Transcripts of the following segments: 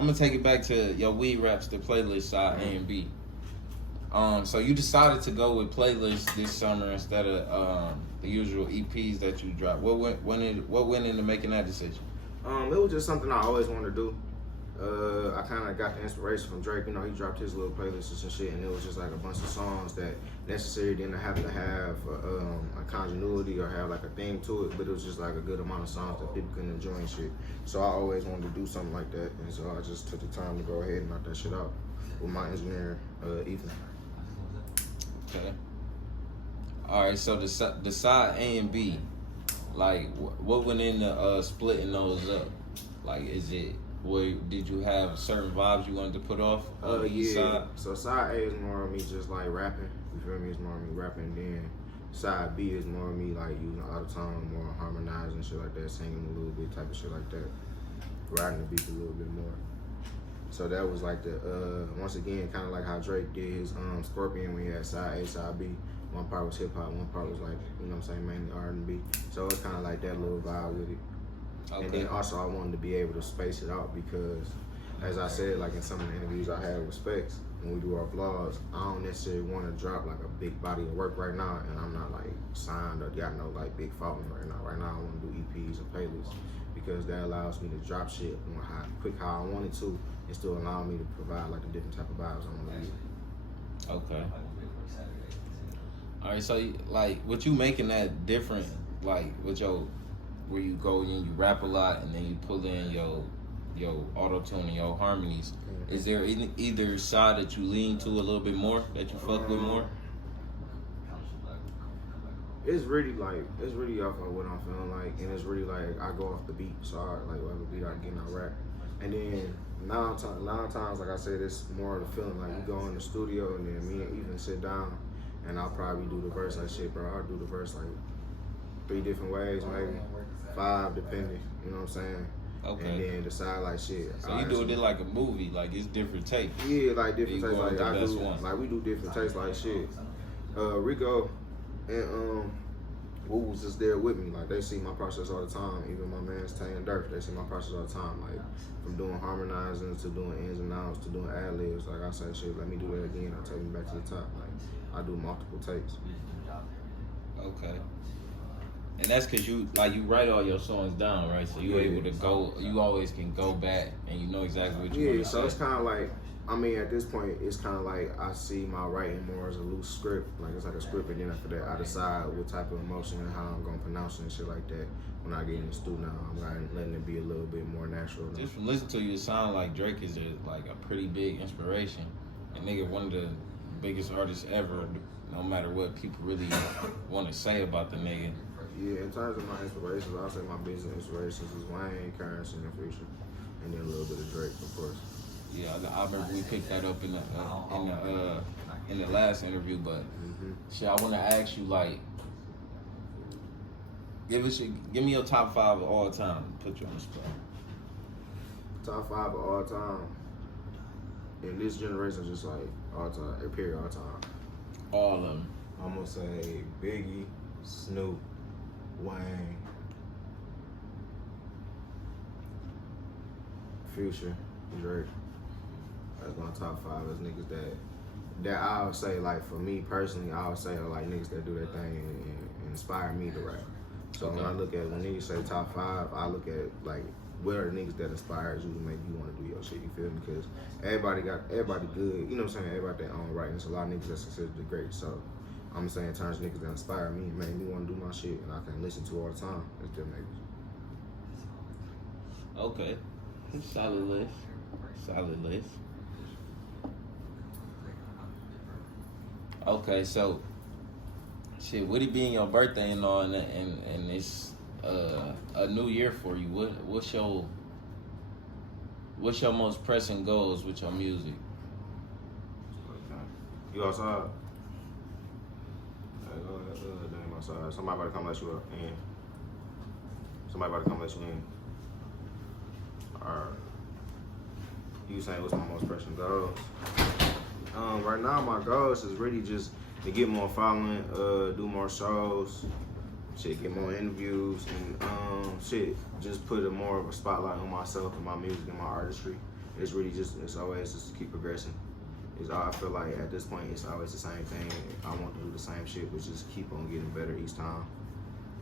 I'm gonna take it back to your Weed Rapz, the playlist side A and B. So you decided to go with playlists this summer instead of the usual EPs that you drop. What went into making that decision? It was just something I always wanted to do. I kind of got the inspiration from Drake. You know, he dropped his little playlists and shit, and it was just like a bunch of songs that necessarily didn't have to have a continuity or have like a theme to it, but it was just like a good amount of songs that people can enjoy and shit. So I always wanted to do something like that, and so I just took the time to go ahead and knock that shit out with my engineer, Ethan. Okay. All right. So the side A and B, like what went into splitting those up? Like, did you have certain vibes you wanted to put off on each side? So side A is more of me just like rapping. You feel me? It's more of me rapping. Then side B is more of me like using autotune, more harmonizing shit like that, singing a little bit, type of shit like that, riding the beat a little bit more. So that was like the once again kind of like how Drake did his Scorpion when he had side A, side B. One part was hip hop, one part was like, you know what I'm saying, mainly R&B. So it's kind of like that little vibe with it. Okay. And then also I wanted to be able to space it out because, as I said, like in some of the interviews I had with Specs, when we do our vlogs, I don't necessarily want to drop like a big body of work right now, and I'm not like signed or got no like big following right now. Right now I want to do EPs and playlists because that allows me to drop shit quick how I want it to, and still allow me to provide like the different type of vibes I want to get. Okay. All right, so like, what you making that different, like with your, where you go and you rap a lot and then you pull in your auto-tune and your harmonies, is there either side that you lean to a little bit more, that you fuck with more? It's really off of what I'm feeling like, and it's really like I go off the beat, so I like whatever beat I get, I rap. And then nine times, like I said, it's more of the feeling like we go in the studio and then me and Ethan sit down, and I'll probably do the verse like shit, bro. I'll do the verse like 3 different ways, maybe 5, depending. You know what I'm saying? Okay. And then decide like shit. So you doing it like a movie, like it's different takes. Yeah, like different takes. Like we do different takes like shit. Rico and Woo was just there with me. Like they see my process all the time. Even my man's Tay and Durf, they see my process all the time. Like from doing harmonizing to doing ins and outs to doing ad libs. Like I say, shit, let me do that again. I'll take me back to the top. Like I do multiple takes. Okay. And that's because you write all your songs down, right? So you're able to go, you always can go back and you know exactly what you want to say. So it's kind of like, I mean, at this point, it's kind of like I see my writing more as a loose script. Like it's like a script, and then after that, I decide what type of emotion and how I'm going to pronounce it and shit like that. When I get in the studio now, I'm letting it be a little bit more natural. Just from listening to you, it sounds like Drake is like a pretty big inspiration. And nigga, one of the biggest artists ever, no matter what people really want to say about the nigga. Yeah, in terms of my inspirations, I'll say my biggest inspirations is Wayne, Currency, and Future, and then a little bit of Drake, of course. Yeah, I remember we picked that up in the last interview, but shit, I want to ask you, like, give me your top 5 of all time. Put you on the spot. Top 5 of all time. In this generation, just like all time, period, all time. All of them. I'm gonna say Biggie, Snoop, Wayne, Future, Drake. That's my top 5 as niggas that I would say, like, for me personally, I would say are like niggas that do their thing and inspire me to rap. So when I look at, when niggas say top 5, I look at like, what are the niggas that inspires you to make you want to do your shit, you feel me? Because everybody good, you know what I'm saying? Everybody their own right, and there's a lot of niggas that's considered the great. So I'm saying in terms of niggas that inspire me and make me want to do my shit and I can listen to all the time, it's them niggas. Okay. Solid list. Solid list. Okay, so shit, with it being your birthday and all, and it's a new year for you, what's your most pressing goals with your music? You outside? Damn, outside. Somebody about to come let you up in. Somebody about to come let you in. Alright. You saying what's my most pressing goals? Right now my goals is really just to get more following, do more shows, shit, get more interviews, and shit, just put more of a spotlight on myself and my music and my artistry. it's really it's always just to keep progressing. I feel like at this point it's always the same thing. I want to do the same shit, but just keep on getting better each time.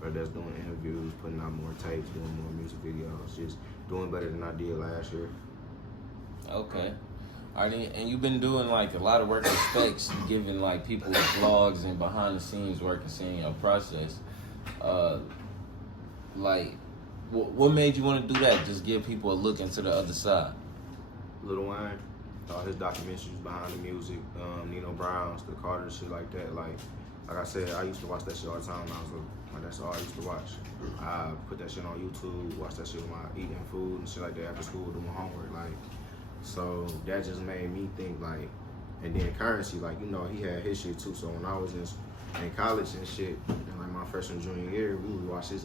Whether that's doing interviews, putting out more tapes, doing more music videos, just doing better than I did last year. Okay. All right, and you've been doing like a lot of work with specs, giving like people vlogs and behind the scenes work and seeing your process. Like, what made you want to do that? Just give people a look into the other side. Lil Wayne, all his documentaries behind the music, Nino Brown's, the Carter, shit like that. Like I said, I used to watch that shit all the time when I was little. Like that's all I used to watch. I put that shit on YouTube, watch that shit while eating food and shit like that after school, doing homework. Like, so that just made me think like, and then Currency, like, you know, he had his shit too. So when I was in college and shit, and like my freshman junior year, we would watch his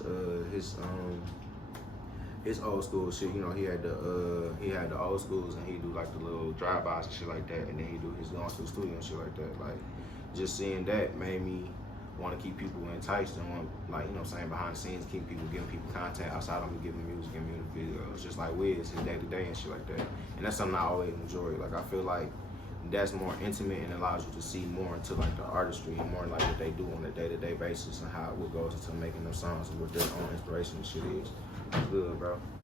old school shit. You know, he had the old schools, and he'd do like the little drive-bys and shit like that, and then he'd do his going to the studio and shit like that. Like, just seeing that made me want to keep people enticed and want, like, you know what I'm saying, behind the scenes, keep people, giving people content outside of me giving music and music videos, just like Wiz, his day-to-day and shit like that. And that's something I always enjoy. Like, I feel like that's more intimate and allows you to see more into like the artistry and more like what they do on a day-to-day basis and what goes into making them songs and what their own inspiration and shit is. It's good, bro.